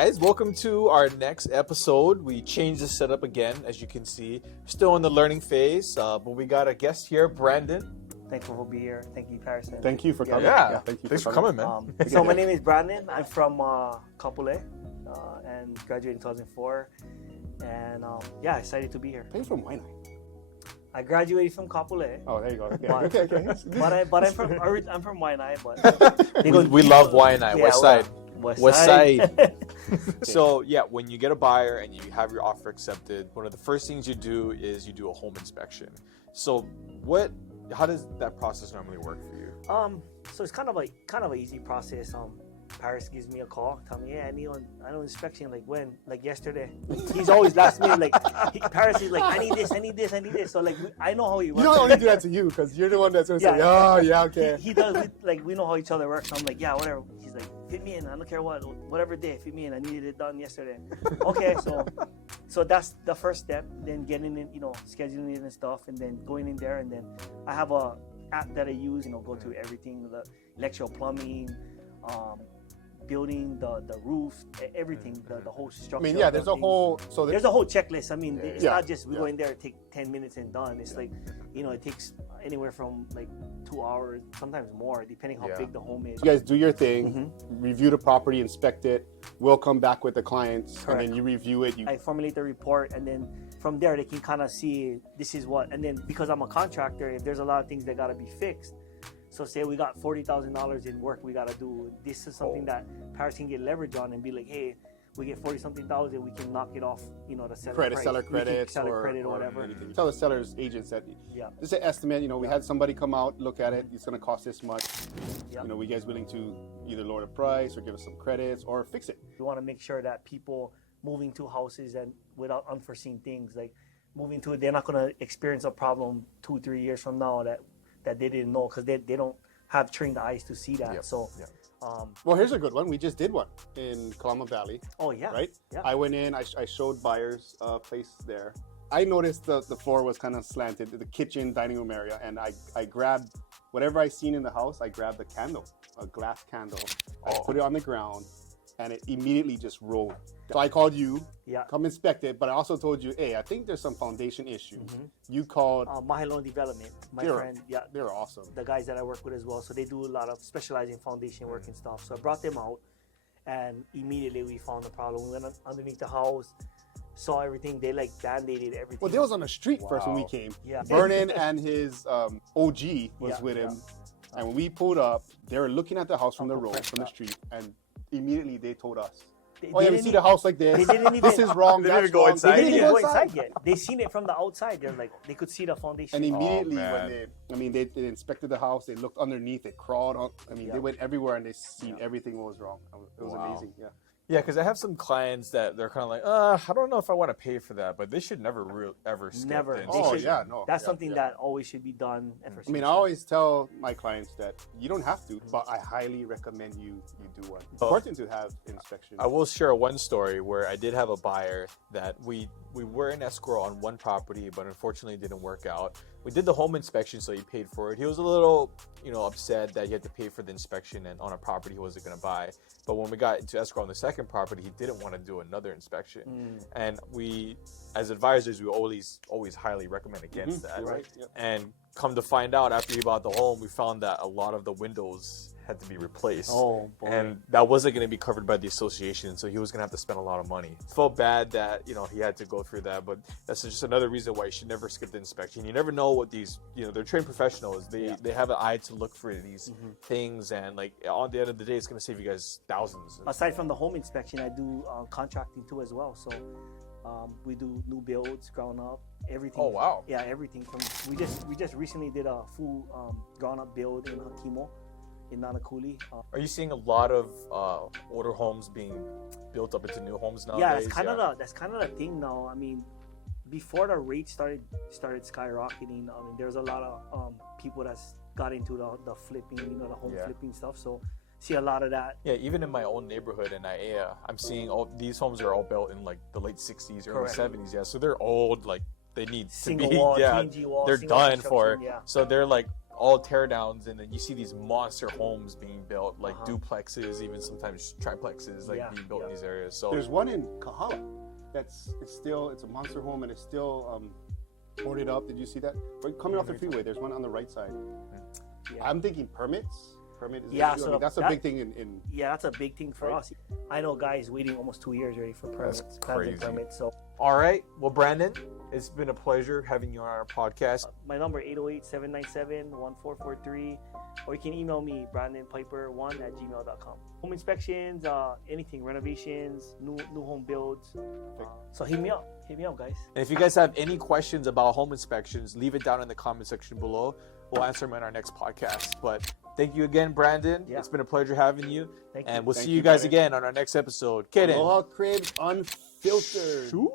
guys, welcome to our next episode. We changed the setup again, as you can see. Still in the learning phase, but we got a guest here, Brandon. Thankful to be here. Thank you, Patterson. Thank you for coming. Yeah, thank you thanks for coming, man. So my name is Brandon. I'm from Kapolei and graduated in 2004. And excited to be here. Are you from Waianae? I graduated from Kapolei. Oh, there you go. Okay. Okay. But I'm from Waianae. But We love Waianae, West Side. West Side. So yeah, when you get a buyer and you have your offer accepted, one of the first things you do is you do a home inspection. So how does that process normally work for you? So it's kind of an easy process. Paris gives me a call, tell me, I know inspection, like when, like yesterday. He's always last minute, Paris is like, I need this. So like, I know how he works. You don't only do that to you, because you're the one that's going to say, oh, yeah, okay. He does, we know how each other works. So I'm like, yeah, whatever. He's like, fit me in, I don't care whatever day, fit me in, I needed it done yesterday. Okay, so that's the first step, then getting in, scheduling it and stuff, and then going in there, and then I have a app that I use, go to everything, the electrical, plumbing, building, the roof, everything, the whole structure. I mean, yeah, there's a whole checklist. I mean, it's not just we go in there, take 10 minutes and done. It's like, it takes anywhere from like 2 hours, sometimes more, depending how big the home is. You guys do your thing, review the property, inspect it. We'll come back with the clients, Correct. And then you review it. I formulate the report, and then from there they can kind of see this is what. And then because I'm a contractor, if there's a lot of things that got to be fixed. So say we got $40,000 in work we got to do. This is something that Paris can get leverage on and be like, hey, we get 40-something thousand, we can knock it off, the seller price. Seller credits, credit or whatever. Anything. Tell the seller's agents that this is an estimate. We had somebody come out, look at it. It's going to cost this much. We guys willing to either lower the price or give us some credits or fix it. We want to make sure that people moving to houses and without unforeseen things, like moving to it, they're not going to experience a problem 2-3 years from now that they didn't know, because they don't have trained eyes to see that. Well, here's a good one. We just did one in Kalama Valley. Oh yeah. Right? Yeah. I went in, I showed buyers a place there. I noticed the floor was kind of slanted, the kitchen, dining room area, and I grabbed whatever I seen in the house. I grabbed a candle, a glass candle. I put it on the ground, and it immediately just rolled. So I called you, come inspect it, but I also told you, hey, I think there's some foundation issues. You called Mahilon Development, my friend. Yeah, they're awesome. The guys that I work with as well. So they do a lot of specializing foundation work and stuff. So I brought them out, and immediately we found the problem. We went underneath the house, saw everything. They band-aided everything. Well, they was on the street first when we came. Yeah. Vernon and his OG was with him. And when we pulled up, they were looking at the house from the road, from the street, and immediately they told us, we see the house like this. They didn't even, this is wrong. They didn't even go inside. They didn't even go inside yet. They seen it from the outside. They're like, they could see the foundation. And immediately when they inspected the house, they looked underneath, they crawled on. They went everywhere and they seen everything was wrong. It was amazing. Yeah. Yeah, because I have some clients that they're kind of like, I don't know if I want to pay for that, but they should never ever skip Never. the That's something that always should be done. I always tell my clients that you don't have to, but I highly recommend you do one. It's important to have inspection. I will share one story where I did have a buyer that we were in escrow on one property, but unfortunately it didn't work out. We did the home inspection, so he paid for it. He was a little, upset that he had to pay for the inspection and on a property he wasn't going to buy. But when we got into escrow on the second property, he didn't want to do another inspection. And we, as advisors, we always highly recommend against that. Right. And come to find out, after he bought the home, we found that a lot of the windows had to be replaced. Oh, boy. And that wasn't going to be covered by the association, so he was going to have to spend a lot of money. Felt bad that, he had to go through that, but that's just another reason why you should never skip the inspection. You never know what these, they're trained professionals. They have an eye to look for these things, and on the end of the day, it's going to save you guys thousands. Aside from the home inspection, I do contracting too as well. So we do new builds, ground up, everything. Oh, wow. Yeah, everything. We just recently did a full ground up build in Hakimo, in Nanakuli. Are you seeing a lot of older homes being built up into new homes nowadays? Yeah, that's kind of the thing now. I mean, before the rates started skyrocketing, there's a lot of people that's got into the flipping, the home flipping stuff. So see a lot of that. Yeah, even in my own neighborhood in Aiea, I'm seeing these homes are all built in the late 60s, early 70s. Yeah, so they're old. They need single to be wall, 3G wall, they're done for. Yeah. So they're all teardowns, and then you see these monster homes being built, like duplexes, even sometimes triplexes, like being built in these areas. So there's one in Kahala it's a monster home, and it's still boarded up. Did you see that? Right, coming off the freeway, there's one on the right side. I'm thinking permits. Permit is an issue. I mean, that's a big thing in that's a big thing for us. I know guys waiting almost 2 years already for permits. That's crazy. Permits, so. All right. Well, Brandon, it's been a pleasure having you on our podcast. My number 808-797-1443, or you can email me brandonpiper1@gmail.com. Home inspections, anything, renovations, new home builds. So hit me up guys. And if you guys have any questions about home inspections, leave it down in the comment section below. We'll answer them in our next podcast. But thank you again, Brandon. It's been a pleasure having you. Thank you. And we'll see you guys again on our next episode. Aloha Cribs Unfiltered. Shoot.